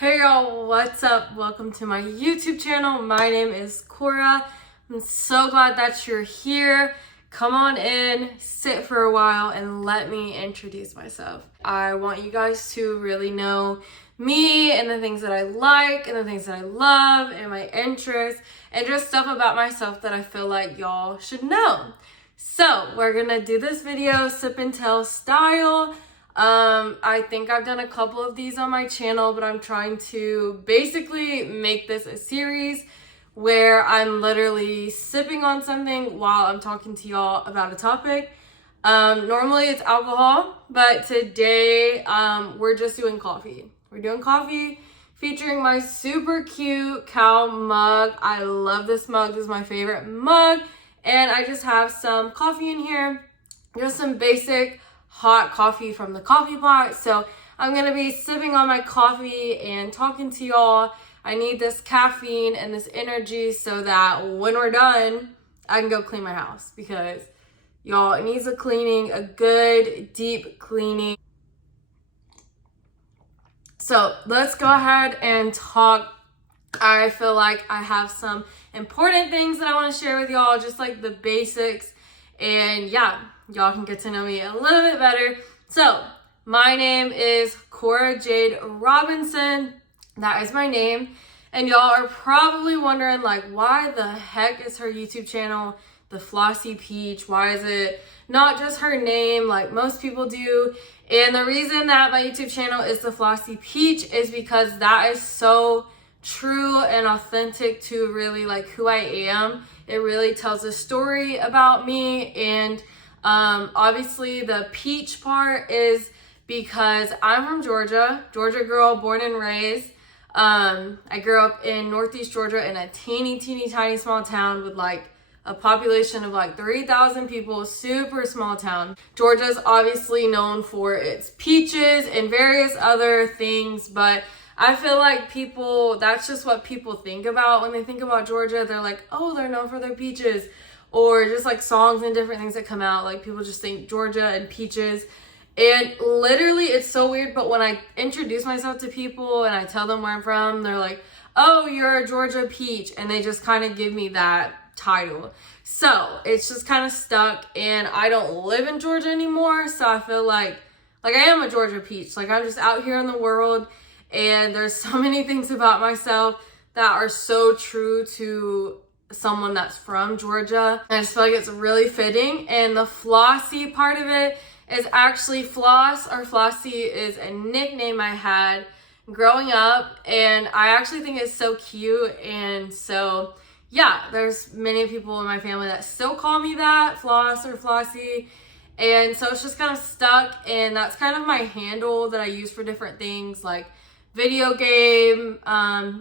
Hey y'all, what's up? Welcome to my YouTube channel. My name is Cora. I'm so glad that you're here. Come on in, sit for a while, and let me introduce myself. I want you guys to really know me and the things that I like and the things that I love and my interests and just stuff about myself that I feel like y'all should know. So we're gonna do this video sip and tell style. I think I've done a couple of these on my channel, but I'm trying to basically make this a series where I'm literally sipping on something while I'm talking to y'all about a topic. Normally it's alcohol, but today we're just doing coffee. We're doing coffee featuring my super cute cow mug. I love this mug. This is my favorite mug. And I just have some coffee in here, just some basic hot coffee from the coffee pot. So I'm gonna be sipping on my coffee and talking to y'all. I need this caffeine and this energy so that when we're done, I can go clean my house because y'all, it needs a cleaning, a good deep cleaning. So let's go ahead and talk. I feel like I have some important things that I want to share with y'all, just like the basics. And yeah, y'all can get to know me a little bit better. So my name is Cora Jade Robinson. That is my name. And y'all are probably wondering, like, why the heck is her YouTube channel The Flossy Peach? Why is it not just her name like most people do? And the reason that my YouTube channel is The Flossy Peach is because that is so true and authentic to really like who I am. It really tells a story about me. And obviously the peach part is because I'm from Georgia girl, born and raised. I grew up in Northeast Georgia in a teeny tiny small town with like a population of like 3,000 people, super small town. Georgia's obviously known for its peaches and various other things, but I feel like that's just what people think about when they think about Georgia. They're like, oh, they're known for their peaches, or just like songs and different things that come out. Like people just think Georgia and peaches. And literally it's so weird, but when I introduce myself to people and I tell them where I'm from, they're like, oh, you're a Georgia peach. And they just kind of give me that title. So it's just kind of stuck, and I don't live in Georgia anymore. So I feel like I am a Georgia peach. Like I'm just out here in the world. And there's so many things about myself that are so true to someone that's from Georgia. And I just feel like it's really fitting. And the flossy part of it is actually floss, or flossy is a nickname I had growing up. And I actually think it's so cute. And so, yeah, there's many people in my family that still call me that, floss or flossy. And so it's just kind of stuck. And that's kind of my handle that I use for different things like video game,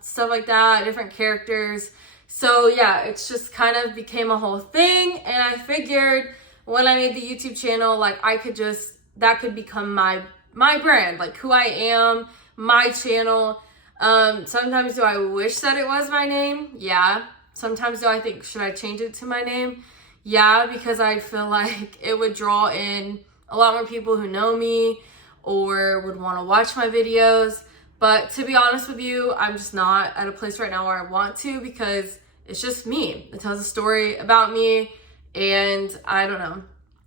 stuff like that, different characters. So yeah, it's just kind of became a whole thing. And I figured when I made the YouTube channel, like that could become my brand, like who I am, my channel. Sometimes do I wish that it was my name? Yeah. Sometimes do I think, should I change it to my name? Yeah, because I feel like it would draw in a lot more people who know me or would want to watch my videos. But to be honest with you, I'm just not at a place right now where I want to, because it's just me. It tells a story about me, and I don't know.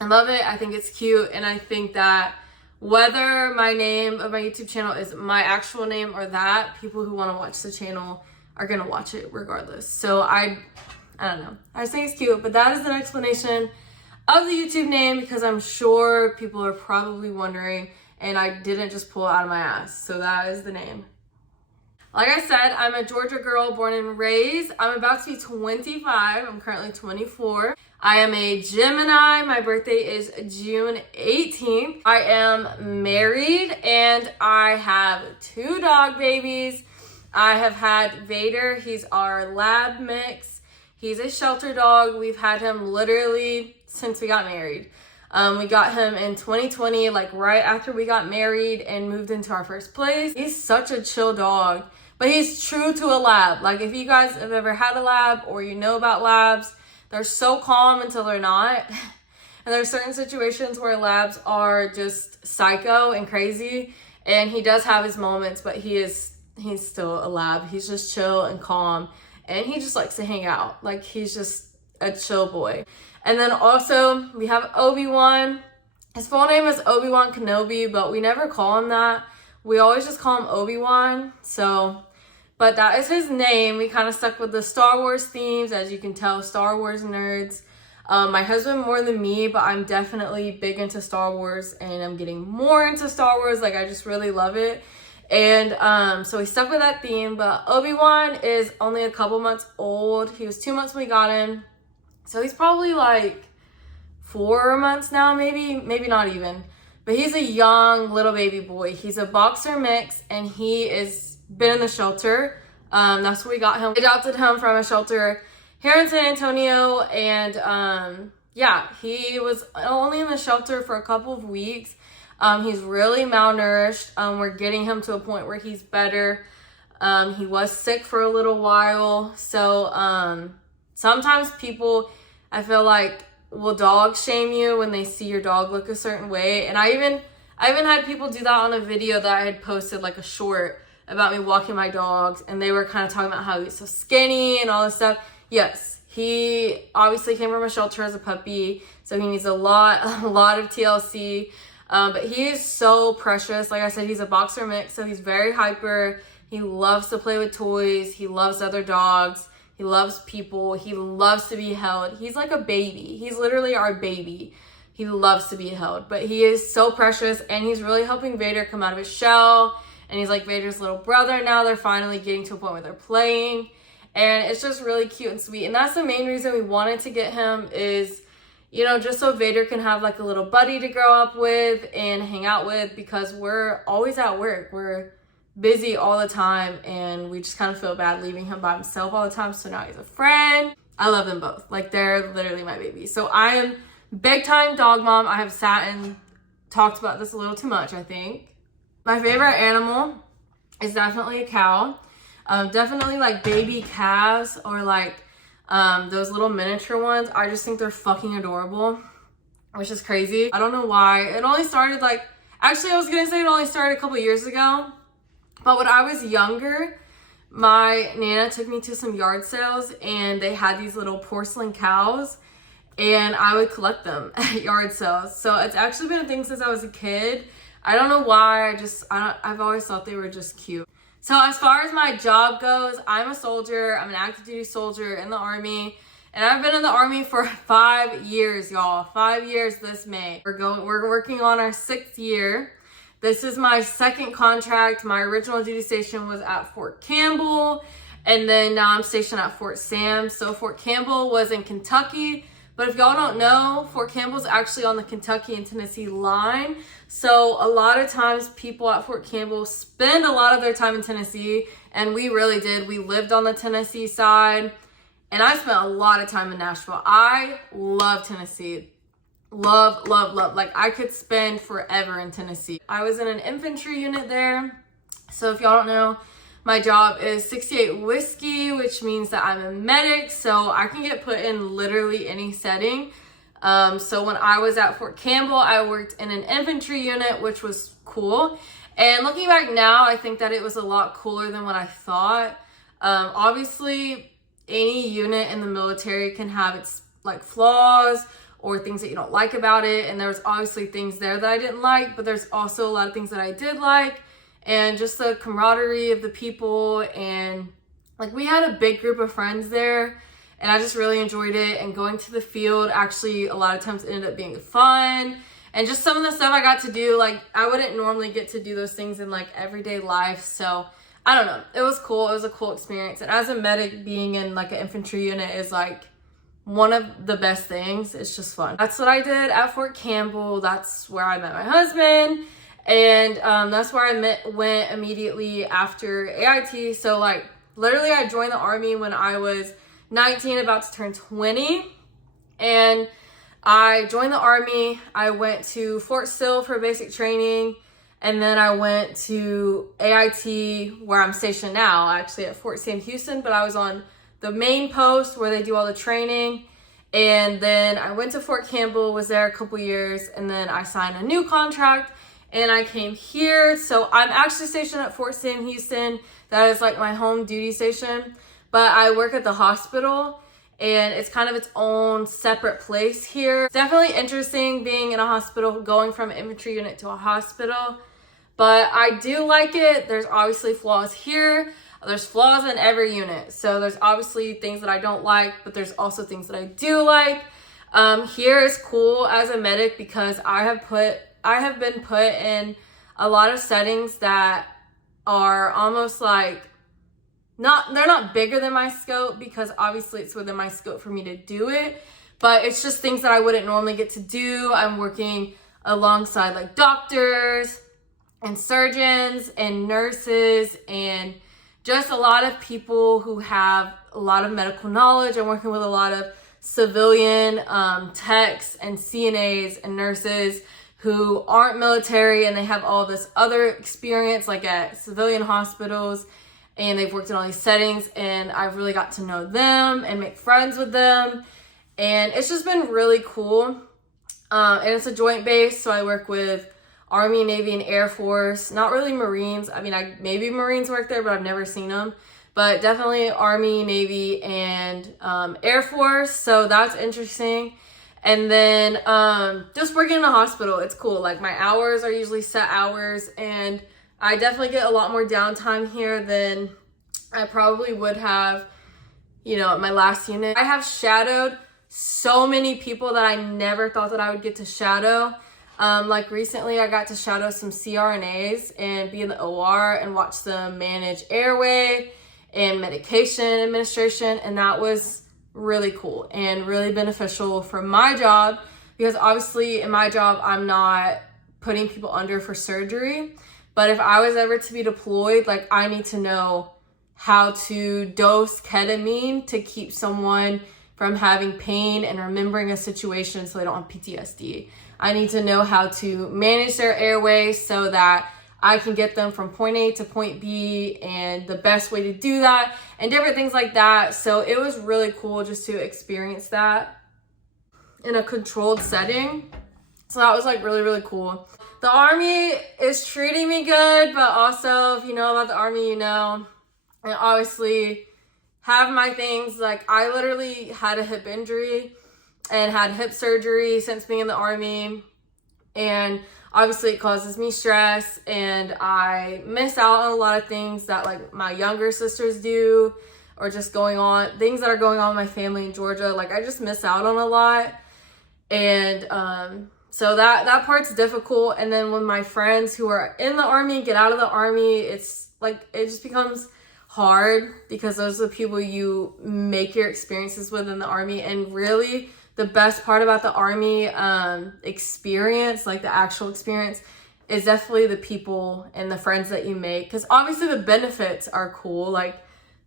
I love it. I think it's cute, and I think that whether my name of my YouTube channel is my actual name or that, people who want to watch the channel are going to watch it regardless. So I don't know. I just think it's cute, but that is an explanation of the YouTube name, because I'm sure people are probably wondering, and I didn't just pull it out of my ass. So that is the name. Like I said, I'm a Georgia girl, born and raised. I'm about to be 25. I'm currently 24. I am a Gemini. My birthday is June 18th. I am married, and I have 2 dog babies. I have had Vader. He's our lab mix. He's a shelter dog. We've had him literally since we got married. We got him in 2020, like right after we got married and moved into our first place. He's such a chill dog, but he's true to a lab. Like if you guys have ever had a lab or you know about labs, they're so calm until they're not. And there's certain situations where labs are just psycho and crazy. And he does have his moments, but he is he's still a lab. He's just chill and calm, and he just likes to hang out. Like, he's just a chill boy. And then also we have Obi-Wan. His full name is Obi-Wan Kenobi, but we never call him that. We always just call him Obi-Wan. So, but that is his name. We kind of stuck with the Star Wars themes, as you can tell, Star Wars nerds. My husband more than me, but I'm definitely big into Star Wars, and I'm getting more into Star Wars. Like, I just really love it. And so we stuck with that theme, but Obi-Wan is only a couple months old. He was 2 months when we got him. So he's probably like 4 months now, maybe not even. But he's a young little baby boy. He's a boxer mix, and he is been in the shelter. That's where we got him. We adopted him from a shelter here in San Antonio, and yeah, he was only in the shelter for a couple of weeks. He's really malnourished. We're getting him to a point where he's better. He was sick for a little while. So sometimes people, I feel like, will dog shame you when they see your dog look a certain way. And I even had people do that on a video that I had posted, like a short, about me walking my dogs, and they were kind of talking about how he's so skinny and all this stuff. Yes, he obviously came from a shelter as a puppy, so he needs a lot of TLC. But he is so precious. Like I said, he's a boxer mix, so he's very hyper. He loves to play with toys. He loves other dogs. He loves people. He loves to be held. He's like a baby. He's literally our baby. He loves to be held. But he is so precious, and he's really helping Vader come out of his shell. And he's like Vader's little brother now. They're finally getting to a point where they're playing. And it's just really cute and sweet. And that's the main reason we wanted to get him, is, you know, just so Vader can have like a little buddy to grow up with and hang out with, because we're always at work. We're busy all the time, and we just kind of feel bad leaving him by himself all the time. So now he's a friend. I love them both. Like, they're literally my babies. So I am big time dog mom. I have sat and talked about this a little too much, I think. My favorite animal is definitely a cow. Definitely like baby calves, or like those little miniature ones. I just think they're fucking adorable, which is crazy. I don't know why. It only started actually I was gonna say it only started a couple years ago, but when I was younger, my Nana took me to some yard sales, and they had these little porcelain cows, and I would collect them at yard sales. So it's actually been a thing since I was a kid. I don't know why, I've always thought they were just cute. So as far as my job goes, I'm a soldier. I'm an active duty soldier in the Army. And I've been in the Army for 5 years, y'all. 5 years this May. We're working on our 6th year. This is my 2nd contract. My original duty station was at Fort Campbell, and then now I'm stationed at Fort Sam. So Fort Campbell was in Kentucky. But if y'all don't know, Fort Campbell's actually on the Kentucky and Tennessee line. So a lot of times people at Fort Campbell spend a lot of their time in Tennessee, and we really did. We lived on the Tennessee side, and I spent a lot of time in Nashville. I love Tennessee. Love, love, love. Like, I could spend forever in Tennessee. I was in an infantry unit there. So if y'all don't know, my job is 68 Whiskey, which means that I'm a medic, so I can get put in literally any setting. So when I was at Fort Campbell, I worked in an infantry unit, which was cool. And looking back now, I think that it was a lot cooler than what I thought. Obviously, any unit in the military can have its like flaws or things that you don't like about it. And there was obviously things there that I didn't like, but there's also a lot of things that I did like. And just the camaraderie of the people, and like, we had a big group of friends there, and I just really enjoyed it. And going to the field actually a lot of times ended up being fun, and just some of the stuff I got to do, like, I wouldn't normally get to do those things in like everyday life. So I don't know, it was cool. It was a cool experience. And as a medic, being in like an infantry unit is like one of the best things. It's just fun. That's what I did at Fort Campbell. That's where I met my husband. And that's where I went immediately after AIT. So like, literally I joined the Army when I was 19, about to turn 20. And I joined the Army. I went to Fort Sill for basic training. And then I went to AIT, where I'm stationed now, actually at Fort Sam Houston. But I was on the main post where they do all the training. And then I went to Fort Campbell, was there a couple years. And then I signed a new contract and I came here. So I'm actually stationed at Fort Sam Houston. That is like my home duty station, but I work at the hospital, and it's kind of its own separate place here. It's definitely interesting being in a hospital, going from an infantry unit to a hospital, but I do like it. There's obviously flaws here. There's flaws in every unit. So there's obviously things that I don't like, but there's also things that I do like. Here is cool as a medic because I have been put in a lot of settings that are almost like, they're not bigger than my scope, because obviously it's within my scope for me to do it, but it's just things that I wouldn't normally get to do. I'm working alongside like doctors and surgeons and nurses and just a lot of people who have a lot of medical knowledge. I'm working with a lot of civilian techs and CNAs and nurses who aren't military, and they have all this other experience like at civilian hospitals, and they've worked in all these settings, and I've really got to know them and make friends with them, and it's just been really cool. And it's a joint base, so I work with Army, Navy, and Air Force. Not really Marines. I mean, maybe Marines work there, but I've never seen them. But definitely Army, Navy, and Air Force. So that's interesting. And then just working in a hospital, it's cool. Like my hours are usually set hours, and I definitely get a lot more downtime here than I probably would have, at my last unit. I have shadowed so many people that I never thought that I would get to shadow. Like recently I got to shadow some CRNAs and be in the OR and watch them manage airway and medication administration, and that was really cool and really beneficial for my job, because obviously in my job I'm not putting people under for surgery, but if I was ever to be deployed, like I need to know how to dose ketamine to keep someone from having pain and remembering a situation so they don't have PTSD. I need to know how to manage their airway so that I can get them from point A to point B, and the best way to do that, and different things like that. So it was really cool just to experience that in a controlled setting. So that was like really, really cool. The Army is treating me good, but also if you know about the Army, and obviously have my things. Like I literally had a hip injury and had hip surgery since being in the Army, and obviously it causes me stress, and I miss out on a lot of things that like my younger sisters do, or just things that are going on with my family in Georgia. Like I just miss out on a lot, and so that part's difficult. And then when my friends who are in the Army get out of the Army, it's like it just becomes hard, because those are the people you make your experiences with in the Army. And really the best part about the Army experience, like the actual experience, is definitely the people and the friends that you make. Because obviously the benefits are cool, like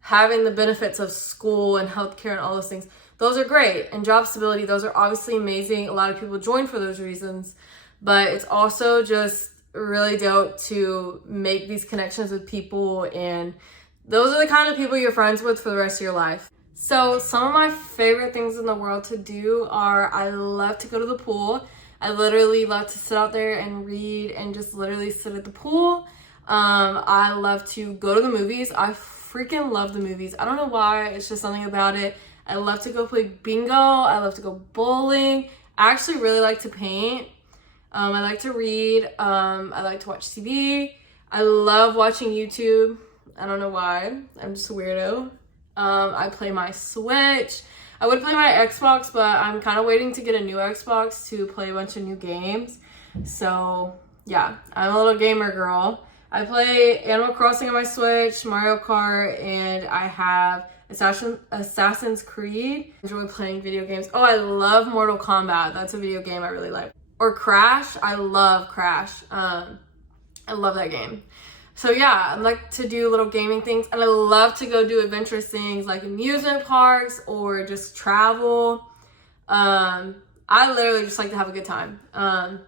having the benefits of school and healthcare and all those things. Those are great. And job stability, those are obviously amazing. A lot of people join for those reasons. But it's also just really dope to make these connections with people, and those are the kind of people you're friends with for the rest of your life. So some of my favorite things in the world to do are, I love to go to the pool. I literally love to sit out there and read and just literally sit at the pool. I love to go to the movies. I freaking love the movies. I don't know why, it's just something about it. I love to go play bingo. I love to go bowling. I actually really like to paint. I like to read. I like to watch TV. I love watching YouTube. I don't know why. I'm just a weirdo. I play my Switch. I would play my Xbox, but I'm kind of waiting to get a new Xbox to play a bunch of new games. So yeah, I'm a little gamer girl. I play Animal Crossing on my Switch, Mario Kart, and I have Assassin's Creed. I enjoy playing video games. Oh, I love Mortal Kombat. That's a video game I really like. Or Crash. I love Crash. I love that game. So yeah, I like to do little gaming things, and I love to go do adventurous things like amusement parks or just travel. I literally just like to have a good time. I'm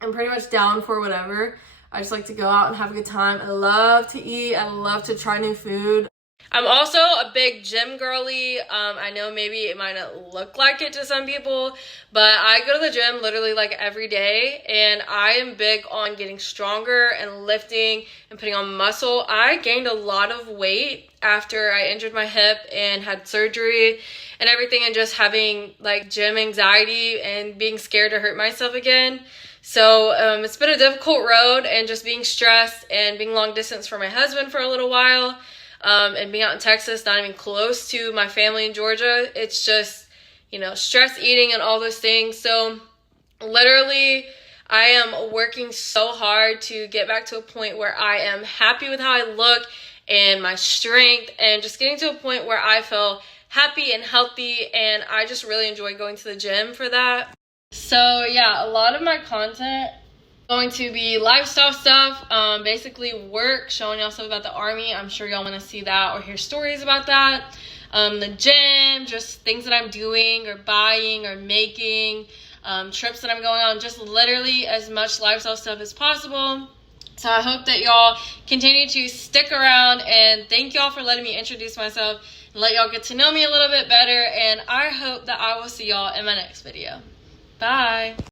pretty much down for whatever. I just like to go out and have a good time. I love to eat. I love to try new food. I'm also a big gym girly. I know maybe it might not look like it to some people, but I go to the gym literally like every day, and I am big on getting stronger and lifting and putting on muscle. I gained a lot of weight after I injured my hip and had surgery and everything, and just having like gym anxiety and being scared to hurt myself again. So it's been a difficult road, and just being stressed and being long distance from my husband for a little while. And being out in Texas, not even close to my family in Georgia. It's just, stress eating and all those things. So literally, I am working so hard to get back to a point where I am happy with how I look and my strength, and just getting to a point where I feel happy and healthy, and I just really enjoy going to the gym for that. So yeah, a lot of my content going to be lifestyle stuff, basically work, showing y'all stuff about the Army. I'm sure y'all want to see that or hear stories about that. The gym, just things that I'm doing or buying or making, trips that I'm going on, just literally as much lifestyle stuff as possible. So I hope that y'all continue to stick around, and thank y'all for letting me introduce myself and let y'all get to know me a little bit better. And I hope that I will see y'all in my next video. Bye.